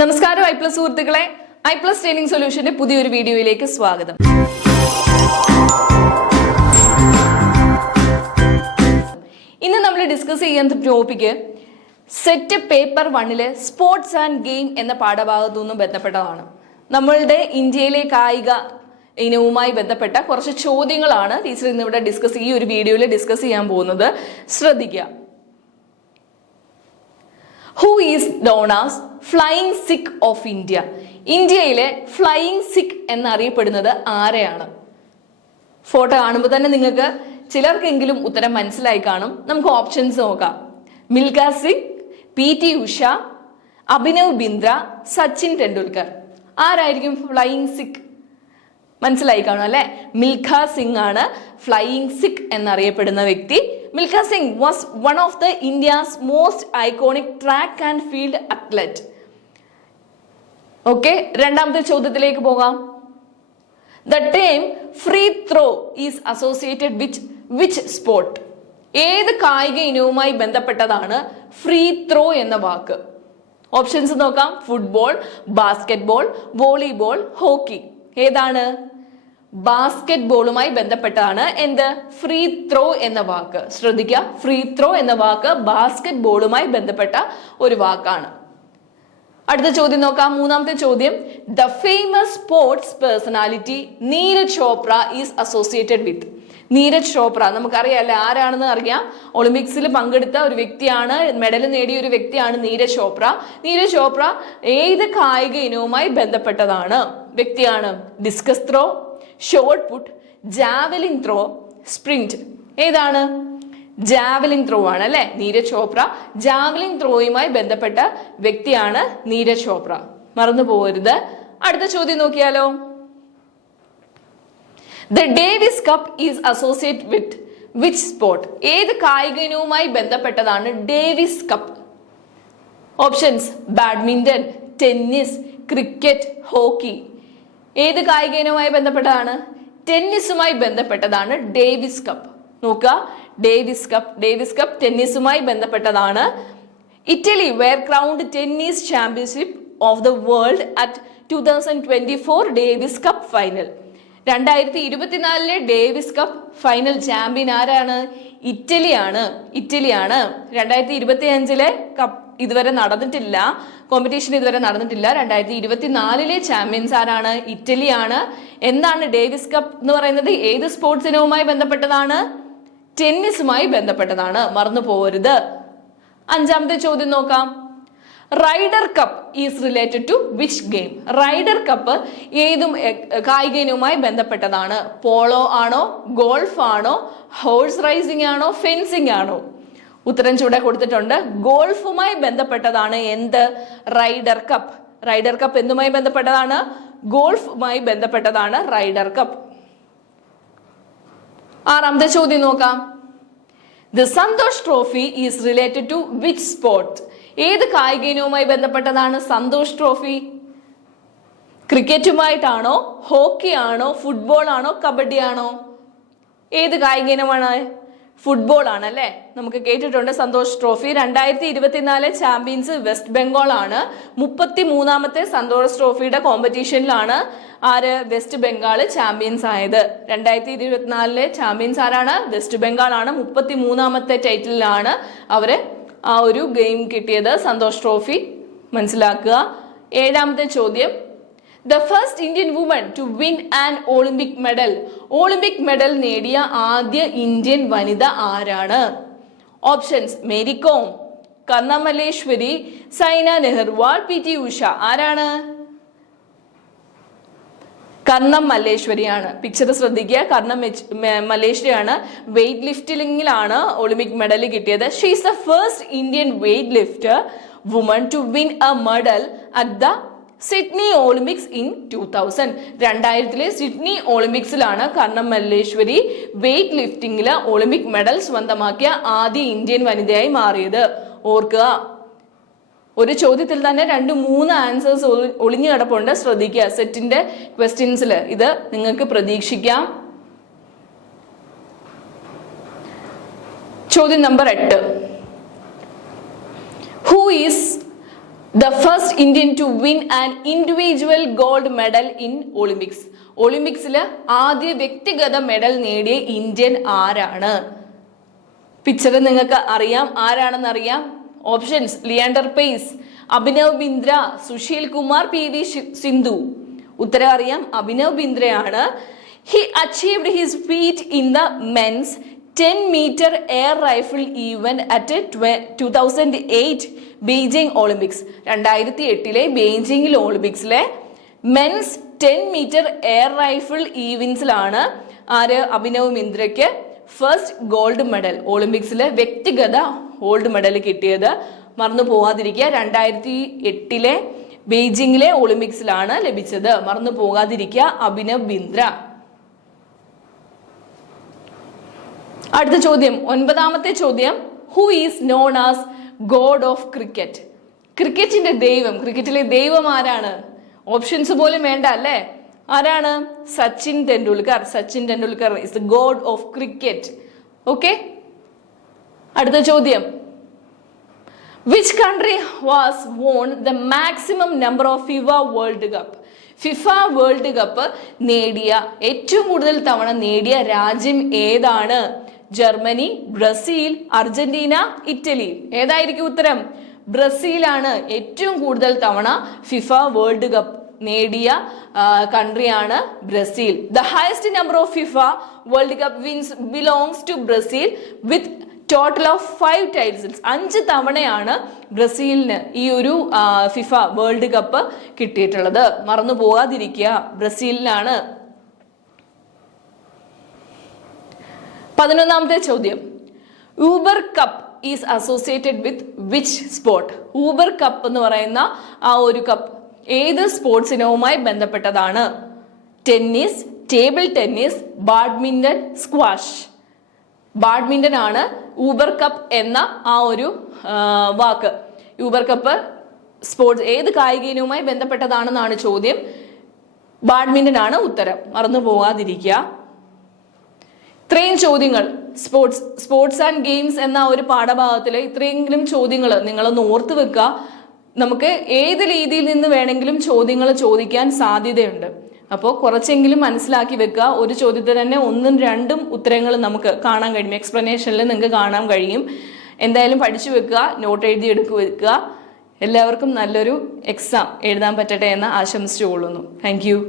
നമസ്കാരം I plus സുഹൃത്തുക്കളെ, I plus training സൊല്യൂഷന്റെ പുതിയൊരു വീഡിയോയിലേക്ക് സ്വാഗതം. ഇന്ന് നമ്മൾ ഡിസ്കസ് ചെയ്യുന്ന topic set paper 1 sports and game എന്ന പാഠഭാഗത്തു നിന്നും ബന്ധപ്പെട്ടതാണ്. നമ്മളുടെ ഇന്ത്യയിലെ കായിക ഇനവുമായി ബന്ധപ്പെട്ട കുറച്ച് ചോദ്യങ്ങളാണ് ടീച്ചർ ഇന്നിവിടെ ഈ ഒരു വീഡിയോയിൽ ഡിസ്കസ് ചെയ്യാൻ പോകുന്നത്. ശ്രദ്ധിക്കുക. Who is known as flying Sikh of India? ഇന്ത്യയിലെ ഫ്ലൈയിങ് സിഖ് എന്നറിയപ്പെടുന്നത് ആരെയാണ്? ഫോട്ടോ കാണുമ്പോൾ തന്നെ നിങ്ങൾക്ക് ചിലർക്കെങ്കിലും ഉത്തരം മനസ്സിലായി കാണും. നമുക്ക് ഓപ്ഷൻസ് നോക്കാം. മിൽഖ സിംഗ്, PT ഉഷ, അഭിനവ് ബിന്ദ്ര, സച്ചിൻ ടെണ്ടുൽക്കർ. ആരായിരിക്കും ഫ്ലൈയിങ് സിഖ്? മനസ്സിലായി കാണും അല്ലെ? മിൽഖ സിംഗ് ആണ് ഫ്ലൈയിങ് സിഖ് എന്നറിയപ്പെടുന്ന വ്യക്തി. Milkha Singh was one of the India's most iconic track and field athlete. Okay, രണ്ടാമത്തെ ചോദ്യത്തിലേക്ക് പോകാം. The term free throw is associated with which sport? ഏത് കായിക ഇനവുമായി ബന്ധപ്പെട്ടതാണ് ഫ്രീ ത്രോ എന്ന വാക്ക്? ഓപ്ഷൻസ് നോക്കാം. Football, basketball, volleyball, hockey. ഏതാണ്? ബാസ്കറ്റ് ബോളുമായി ബന്ധപ്പെട്ടാണ് എന്ത്? ഫ്രീ ത്രോ എന്ന വാക്ക്. ശ്രദ്ധിക്കുക, ഫ്രീ ത്രോ എന്ന വാക്ക് ബാസ്കറ്റ് ബോളുമായി ബന്ധപ്പെട്ട ഒരു വാക്കാണ്. അടുത്ത ചോദ്യം നോക്കാം. മൂന്നാമത്തെ ചോദ്യം. The famous sports personality Neeraj Chopra is associated with? Neeraj Chopra നമുക്കറിയാം അല്ലെ, ആരാണെന്ന് അറിയാം. ഒളിമ്പിക്സിൽ പങ്കെടുത്ത ഒരു വ്യക്തിയാണ്, മെഡൽ നേടിയ ഒരു വ്യക്തിയാണ് നീരജ് ചോപ്ര. നീരജ് ചോപ്ര ഏത് കായിക ഇനവുമായി ബന്ധപ്പെട്ടതാണ് വ്യക്തിയാണ്? Discus throw, shot put, javelin throw, sprint. ഏതാണ്? ജാവലിൻ ത്രോ ആണ് അല്ലെ. നീരജ് ചോപ്ര ജാവലിൻ ത്രോയുമായി ബന്ധപ്പെട്ട വ്യക്തിയാണ് നീരജ് ചോപ്ര. മറന്നു പോകരുത്. അടുത്ത ചോദ്യം നോക്കിയാലോ. The Davis cup is associate with which sport? ഏത് കായിക ഇനവുമായി ബന്ധപ്പെട്ടതാണ് Davis cup? Options. Badminton, tennis, cricket, hockey. ഏത് കായിക ഇനവുമായി ബന്ധപ്പെട്ടതാണ്? ടെന്നീസുമായി ബന്ധപ്പെട്ടതാണ് ഡേവിസ് കപ്പ്. നോക്കുക, ഡേവിസ് കപ്പ് ടെന്നീസുമായി ബന്ധപ്പെട്ടതാണ്. Italy were crowned tennis championship of the world at 2024 Davis cup final. 2024 Davis cup final champion ആരാണ്? ഇറ്റലിയാണ്. 2025 കപ്പ് ഇതുവരെ നടന്നിട്ടില്ല, കോമ്പറ്റീഷൻ ഇതുവരെ നടന്നിട്ടില്ല. 2024 ചാമ്പ്യൻസ് ആരാണ്? ഇറ്റലിയാണ്. എന്താണ് ഡേവിസ് കപ്പ് എന്ന് പറയുന്നത്? ഏത് സ്പോർട്സ് ഇനവുമായി ബന്ധപ്പെട്ടതാണ്? ടെന്നീസുമായി ബന്ധപ്പെട്ടതാണ്. മറന്നു പോകരുത്. അഞ്ചാമത്തെ ചോദ്യം നോക്കാം. Ryder cup is related to which game? Ryder cup ഏതും കായിക ഇനവുമായി ബന്ധപ്പെട്ടതാണ്? പോളോ ആണോ, ഗോൾഫ് ആണോ, ഹോഴ്സ് റൈസിംഗ് ആണോ, ഫെൻസിംഗ് ആണോ? ഉത്തരം ചൂടെ കൊടുത്തിട്ടുണ്ട്. ഗോൾഫുമായി ബന്ധപ്പെട്ടതാണ് എന്ത്? Ryder cup. റൈഡർ കപ്പ് എന്തുമായി ബന്ധപ്പെട്ടതാണ്? ഗോൾഫുമായി ബന്ധപ്പെട്ടതാണ് റൈഡർ കപ്പ്. ആറാമത്തെ ചോദ്യം നോക്കാം. The Santosh trophy is related to which sport? ഏത് കായിക ഇനവുമായി ബന്ധപ്പെട്ടതാണ് സന്തോഷ് ട്രോഫി? ക്രിക്കറ്റുമായിട്ടാണോ, ഹോക്കി ആണോ, ഫുട്ബോൾ ആണോ, കബഡി ആണോ? ഏത് കായിക ഇനമാണ്? ഫുട്ബോൾ ആണ് അല്ലെ. നമുക്ക് കേട്ടിട്ടുണ്ട് Santosh trophy. 2024 champions west Bengal ആണ്. 33ാമത്തെ സന്തോഷ് ട്രോഫിയുടെ കോമ്പറ്റീഷനിലാണ് ആര്? വെസ്റ്റ് ബംഗാൾ ചാമ്പ്യൻസ് ആയത്. 2024 ചാമ്പ്യൻസ് ആരാണ്? വെസ്റ്റ് ബംഗാൾ ആണ്. 33ാമത്തെ ടൈറ്റിലാണ് അവര് ആ ഒരു ഗെയിം കിട്ടിയത്, സന്തോഷ് ട്രോഫി. മനസ്സിലാക്കുക. ഏഴാമത്തെ ചോദ്യം. The first Indian woman to win an Olympic medal? Olympic medal നേടിയ ആദ്യ ഇന്ത്യൻ വനിത ആരാണ്? ഓപ്ഷൻസ്. മേരി കോം, കർണ മല്ലേശ്വരി, സൈന നെഹ്വാൾ, PT ഉഷ. ആരാണ്? കർണം മല്ലേശ്വരിയാണ്. പിക്ചർ ശ്രദ്ധിക്കുക. കർണം മല്ലേശ്വരിയാണ്. വെയ്റ്റ് ലിഫ്റ്റിംഗിലാണ് ഒളിമ്പിക് മെഡൽ കിട്ടിയത്. She is the first Indian weight lifter woman to win a medal at the Sydney Olympics in 2000. 2000 Sydney ഒളിമ്പിക്സിലാണ് കർണം മല്ലേശ്വരി വെയ്റ്റ് ലിഫ്റ്റിംഗില് ഒളിമ്പിക് മെഡൽ സ്വന്തമാക്കിയ ആദ്യ ഇന്ത്യൻ വനിതയായി മാറിയത്. ഓർക്കുക, ഒരു ചോദ്യത്തിൽ തന്നെ 2-3 ആൻസേഴ്സ് ഒളിഞ്ഞു കിടപ്പുണ്ട്. ശ്രദ്ധിക്കുക. സെറ്റിന്റെ ക്വസ്റ്റ്യൻസിൽ ഇത് നിങ്ങൾക്ക് പ്രതീക്ഷിക്കാം. ചോദ്യം number 8. Who is The first Indian to win an individual gold medal in Olympics. ഒളിമ്പിക്സിൽ ആദ്യ വ്യക്തിഗത മെഡൽ നേടിയ ഇന്ത്യൻ ആരാണ്? പിക്ചർ നിങ്ങൾക്ക് അറിയാം, ആരാണെന്ന് അറിയാം. Options: Leander Paes, Abhinav Bindra, Sushil Kumar, PV Sindhu. ഉത്തരം അറിയാം, Abhinav ബിന്ദ്രയാണ്. He achieved his feat in the men's 10-meter air rifle event at 2008 Beijing Olympics. 2008 Beijing ഒളിമ്പിക്സിലെ മെൻസ് 10-meter എയർ റൈഫിൾ ഈവൻസിലാണ് അഭിനവ് ബിന്ദ്രയ്ക്ക് ഫസ്റ്റ് ഗോൾഡ് മെഡൽ, ഒളിമ്പിക്സിലെ വ്യക്തിഗത ഗോൾഡ് മെഡൽ കിട്ടിയത്. മറന്നു പോകാതിരിക്കുക, 2008 ബീജിംഗിലെ ഒളിമ്പിക്സിലാണ് ലഭിച്ചത്. മറന്നു പോകാതിരിക്കുക, അഭിനവ് ബിന്ദ്ര. അടുത്ത ചോദ്യം, 9ാമത്തെ ചോദ്യം. Who is known as God of cricket? ക്രിക്കറ്റിന്റെ ദൈവം, ക്രിക്കറ്റിലെ ദൈവം ആരാണ്? ഓപ്ഷൻസ് പോലും വേണ്ട അല്ലേ? ആരാണ്? Sachin Tendulkar. Sachin Tendulkar is the God of cricket. Okay. അടുത്ത ചോദ്യം, which country was won the maximum number of FIFA world cup? FIFA world cup നേടിയ ഏറ്റവും കൂടുതൽ തവണ നേടിയ രാജ്യം ഏതാണ്? Germany, Brazil, Argentina, Italy. ഏതായിരിക്കും ഉത്തരം? ബ്രസീലാണ് ഏറ്റവും കൂടുതൽ തവണ ഫിഫ വേൾഡ് കപ്പ് നേടിയ കൺട്രിയാണ് Brazil. The highest number of FIFA world cup wins belongs to Brazil with total of 5 titles. 5 തവണയാണ് ബ്രസീലിന് ഈ ഒരു ഫിഫ വേൾഡ് കപ്പ് കിട്ടിയിട്ടുള്ളത്. മറന്നു പോകാതിരിക്കുക, ബ്രസീലിനാണ്. 11ാമത്തെ ചോദ്യം, Uber cup is associated with which sport? Uber cup എന്ന് പറയുന്ന ആ ഒരു കപ്പ് ഏത് സ്പോർട്സ് ഇനവുമായി ബന്ധപ്പെട്ടതാണ്? Tennis, table tennis, badminton, squash. Badminton ആണ് ഊബർ കപ്പ് എന്ന ആ ഒരു വാക്ക്. ഊബർ കപ്പ് സ്പോർട്സ് ഏത് കായിക ഇനവുമായി ബന്ധപ്പെട്ടതാണെന്നാണ് ചോദ്യം. ബാഡ്മിന്റൺ ആണ് ഉത്തരം. മറന്നു പോകാതിരിക്കുക. ഇത്രയും ചോദ്യങ്ങൾ സ്പോർട്സ് ആൻഡ് ഗെയിംസ് എന്ന ഒരു പാഠഭാഗത്തിൽ ഇത്രയെങ്കിലും ചോദ്യങ്ങൾ നിങ്ങളൊന്ന് ഓർത്ത് വെക്കുക. നമുക്ക് ഏത് രീതിയിൽ നിന്ന് വേണമെങ്കിലും ചോദ്യങ്ങൾ ചോദിക്കാൻ സാധ്യതയുണ്ട്. അപ്പോൾ കുറച്ചെങ്കിലും മനസ്സിലാക്കി വെക്കുക. ഒരു ചോദ്യത്തിൽ തന്നെ 1ഉം 2ഉം ഉത്തരങ്ങൾ നമുക്ക് കാണാൻ കഴിയും. എക്സ്പ്ലനേഷനിൽ നിങ്ങൾക്ക് കാണാൻ കഴിയും. എന്തായാലും പഠിച്ചു വെക്കുക, നോട്ട് എഴുതി വെക്കുക. എല്ലാവർക്കും നല്ലൊരു എക്സാം എഴുതാൻ പറ്റട്ടെ എന്ന് ആശംസിച്ചുകൊള്ളുന്നു. Thank you.